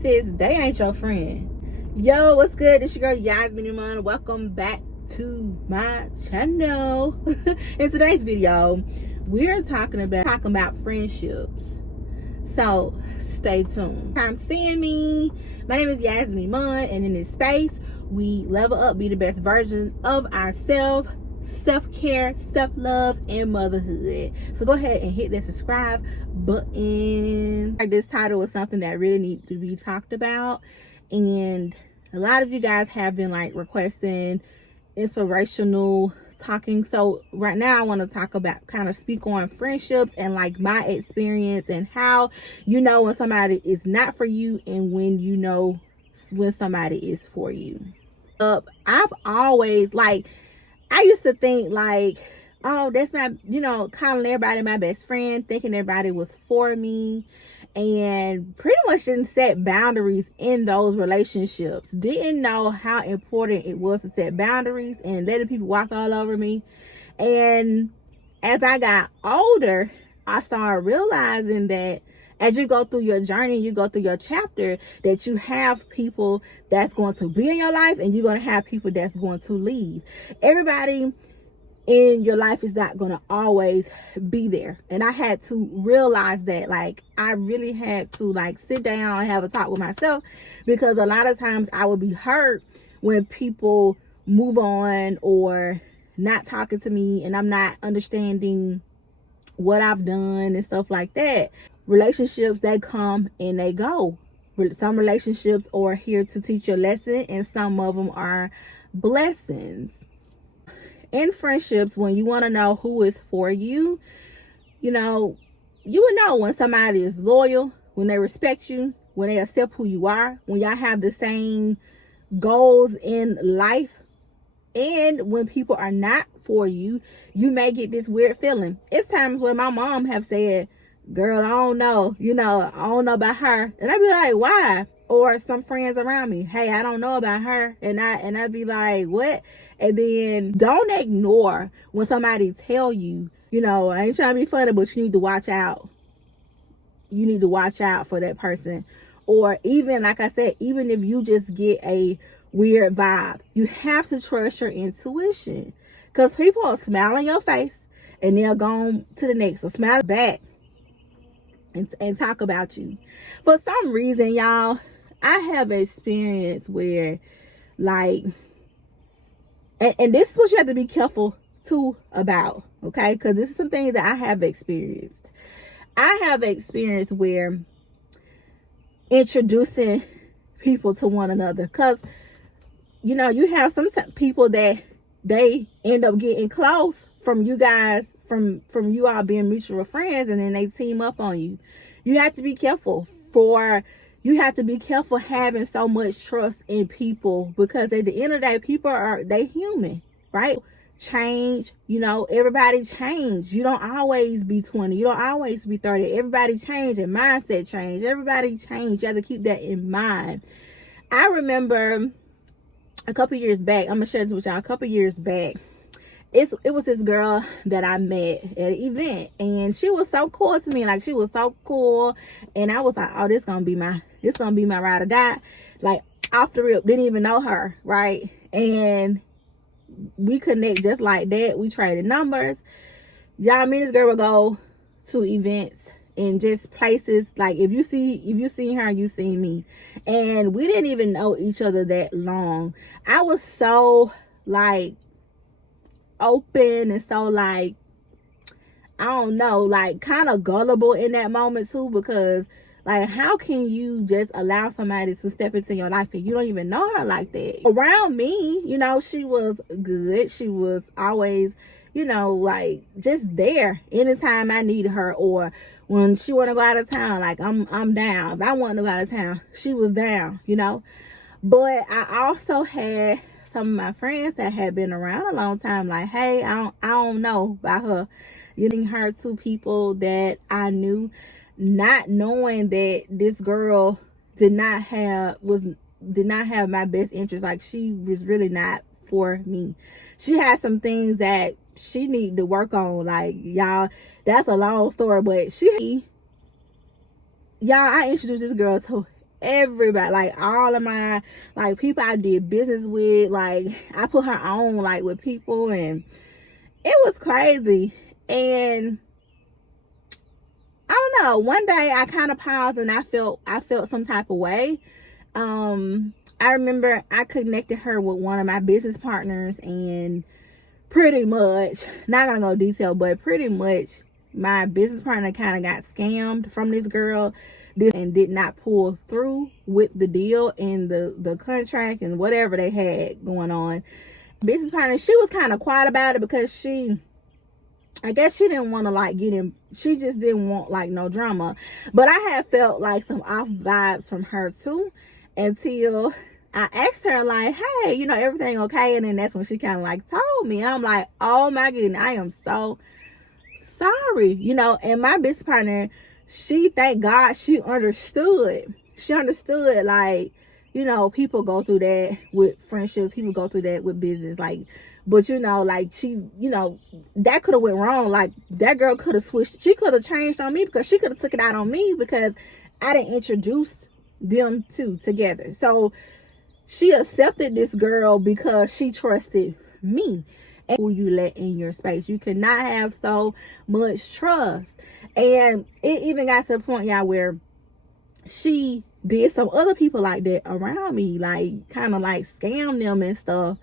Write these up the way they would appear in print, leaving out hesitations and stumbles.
Sis, they ain't your friend. Yo, what's good? It's your girl Yasmin. Welcome back to my channel. In today's video, we're talking about friendships. So stay tuned. I'm seeing me. My name is Yasmin Munn, and in this space, we level up, be the best version of ourselves. Self-care, self-love, and motherhood. So go ahead and hit that subscribe button. This title is something that really needs to be talked about, and a lot of you guys have been like requesting inspirational talking. So right now I want to talk about, kind of speak on friendships and like my experience and how you know when somebody is not for you and when you know when somebody is for you. I've always I used to think like, oh, that's not, calling everybody my best friend, thinking everybody was for me, and pretty much didn't set boundaries in those relationships. Didn't know how important it was to set boundaries and letting people walk all over me. And as I got older, I started realizing that as you go through your journey, you go through your chapter, that you have people that's going to be in your life and you're going to have people that's going to leave. Everybody in your life is not going to always be there. And I had to realize that, I really had to sit down and have a talk with myself, because a lot of times I would be hurt when people move on or not talking to me and I'm not understanding what I've done and stuff like that. Relationships, they come and they go. Some relationships are here to teach you a lesson, and some of them are blessings. In friendships, when you want to know who is for you, you would know when somebody is loyal, when they respect you, when they accept who you are, when y'all have the same goals in life. And when people are not for you, you may get this weird feeling. It's times when my mom have said, girl, I don't know, I don't know about her. And I'd be like, why? Or some friends around me, hey, I don't know about her. And I'd be like, what? And then don't ignore when somebody tell you, I ain't trying to be funny, but you need to watch out. You need to watch out for that person. Or even, like I said, even if you just get a weird vibe, you have to trust your intuition, because people will smile on your face and they'll go on to the next. So smile back and talk about you. For some reason, y'all, I have experience where and this is what you have to be careful too about, okay? Because this is some things that I have experienced. I have experienced where introducing people to one another, because you have some people that they end up getting close from you guys, from you all being mutual friends, and then they team up on you. You have to be careful having so much trust in people, because at the end of the day, people they human, right? Change, everybody change. You don't always be 20, you don't always be 30. Everybody change, and mindset change. Everybody change. You have to keep that in mind. I remember a couple years back, I'm gonna share this with y'all. A couple years back, it was this girl that I met at an event, and she was so cool to me. She was so cool, and I was like, oh, this gonna be my ride or die. Off the rip, didn't even know her, right? And we connect just like that. We traded numbers. Y'all, me and this girl would go to events in just places. If you seen her, you seen me. And we didn't even know each other that long. I was so open and so I don't know, kind of gullible in that moment too, because how can you just allow somebody to step into your life and you don't even know her like that? Around me, she was good. She was always, just there anytime I needed her, or when she want to go out of town, I'm down. If I want to go out of town, she was down, But I also had some of my friends that had been around a long time, hey, I don't know about her. Getting her to people that I knew, not knowing that this girl did not have my best interest. She was really not for me. She had some things that she needed to work on. Y'all, that's a long story, but I introduced this girl to everybody, like all of my like people I did business with. Like I put her on like with people, and it was crazy. And I don't know, one day I kind of paused and I felt some type of way. I remember I connected her with one of my business partners, and pretty much, not gonna go detail, but pretty much my business partner kind of got scammed from this girl and did not pull through with the deal and the contract and whatever they had going on. Business partner, she was kind of quiet about it because I guess she didn't want to like get in. She just didn't want like no drama. But I had felt like some off vibes from her too, until I asked her like, hey, you know, everything okay? And then that's when she kind of like told me. And I'm like, oh my goodness, I am so sorry. You know, and my business partner, she, thank God, she understood. She understood, like, you know, people go through that with friendships. People go through that with business. Like, but you know, like she, you know, that could have went wrong. Like that girl could have switched. She could have changed on me because she could have took it out on me because I didn't introduce them two together. So she accepted this girl because she trusted me. And who you let in your space. You cannot have so much trust. And it even got to the point, y'all, where she did some other people like that around me, like kind of like scam them and stuff.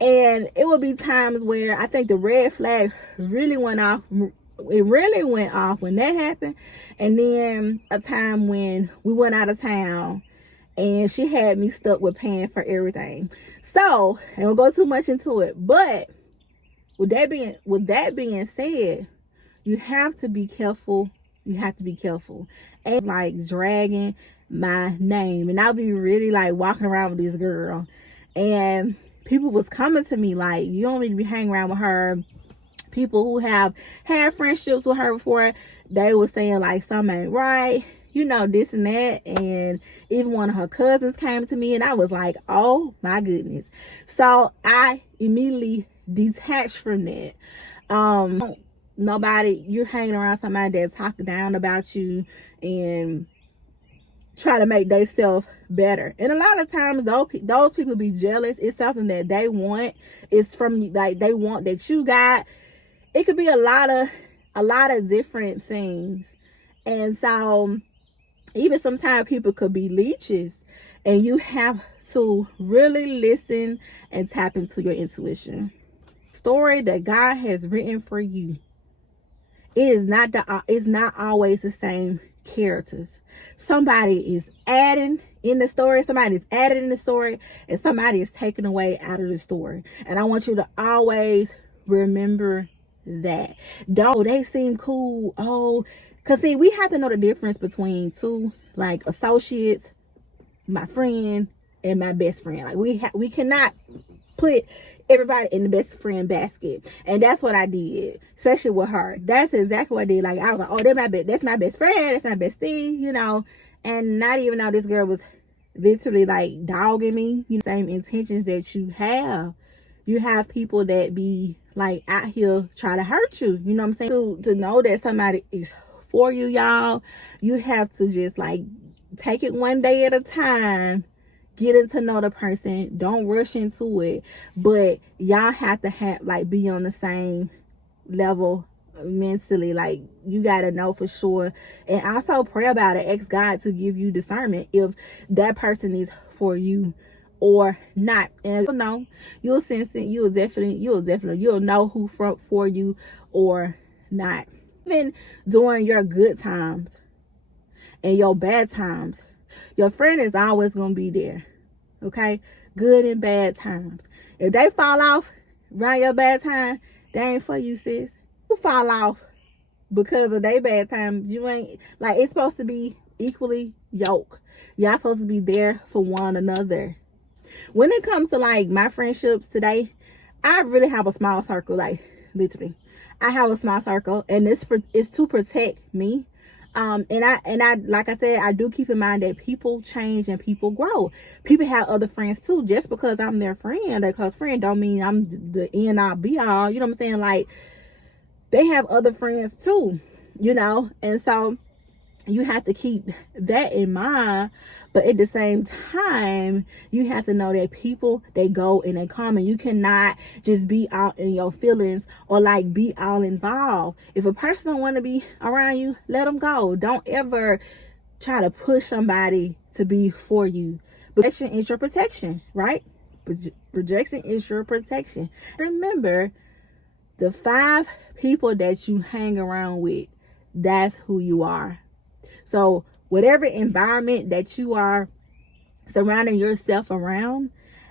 And it would be times where I think the red flag really went off. It really went off when that happened. And then a time when we went out of town and she had me stuck with paying for everything. So I won't go too much into it, but with that being said, you have to be careful. You have to be careful. And it's like dragging my name, and I'll be really like walking around with this girl, and people was coming to me like, you don't need to be hanging around with her. People who have had friendships with her before, they were saying like something ain't right, you know, this and that. And even one of her cousins came to me, and I was like, oh my goodness. So I immediately detached from that. Nobody, you're hanging around somebody that's talking down about you and try to make themselves better. And a lot of times those people be jealous. It's something that they want. It's from, like, they want that you got. It could be a lot of different things. And so even sometimes people could be leeches, and you have to really listen and tap into your intuition. Story that God has written for you, it's not always the same characters. Somebody is adding in the story, somebody is added in the story, and somebody is taken away out of the story. And I want you to always remember that. Don't they seem cool? Oh, because see, we have to know the difference between two, like, associates, my friend, and my best friend. Like we cannot put everybody in the best friend basket. And that's what I did, especially with her. That's exactly what I did. Like, I was like, oh, that's my best friend, that's my bestie, you know. And not even know this girl was literally like dogging me. You know, same intentions that you have. You have people that be like out here try to hurt you. You know what I'm saying? To know that somebody is for you, y'all, you have to just like take it one day at a time. Getting to know the person. Don't rush into it. But y'all have to be on the same level mentally. Like, you got to know for sure. And also pray about it. Ask God to give you discernment if that person is for you or not. And you'll know. You'll sense it. You'll know who for you or not. Even during your good times and your bad times, your friend is always going to be there. Okay? Good and bad times. If they fall off around your bad time, they ain't for you, sis. You fall off because of their bad times. You ain't, like, it's supposed to be equally yoked. Y'all supposed to be there for one another. When it comes to like my friendships today, I really have a small circle. Like, literally, I have a small circle, and this is to protect me. And I, like I said, I do keep in mind that people change and people grow. People have other friends too. Just because I'm their friend, their close friend, don't mean I'm the end all be all. You know what I'm saying? Like, they have other friends too, you know? And so You have to keep that in mind, but at the same time, you have to know that people, they go and they come, and you cannot just be out in your feelings or like be all involved. If a person don't want to be around you, let them go. Don't ever try to push somebody to be for you. Rejection is your protection, right? Rejection is your protection. Remember, the 5 people that you hang around with, that's who you are. So whatever environment that you are surrounding yourself around,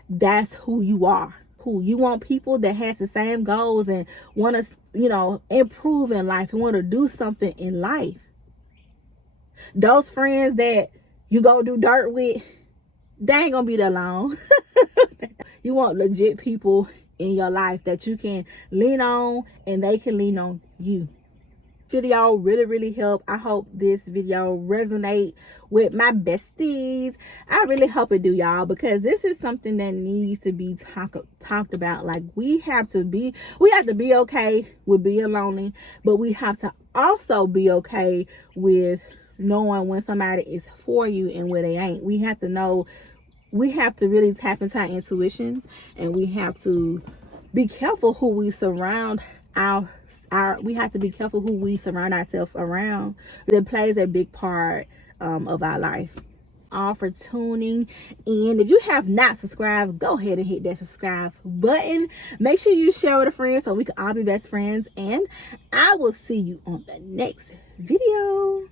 that's who you are. Who you want, people that has the same goals and want to, improve in life and want to do something in life. Those friends that you go do dirt with, they ain't gonna be that long. You want legit people in your life that you can lean on and they can lean on you. Video really helped. I hope this video resonate with my besties. I really hope it do, y'all, because this is something that needs to be talked about. Like, we have to be okay with being lonely, but we have to also be okay with knowing when somebody is for you and when they ain't. We have to know, we have to really tap into our intuitions, and we have to be careful who we surround we have to be careful who we surround ourselves around. It plays a big part of our life. All for tuning in. If you have not subscribed, go ahead and hit that subscribe button. Make sure you share with a friend so we can all be best friends, and I will see you on the next video.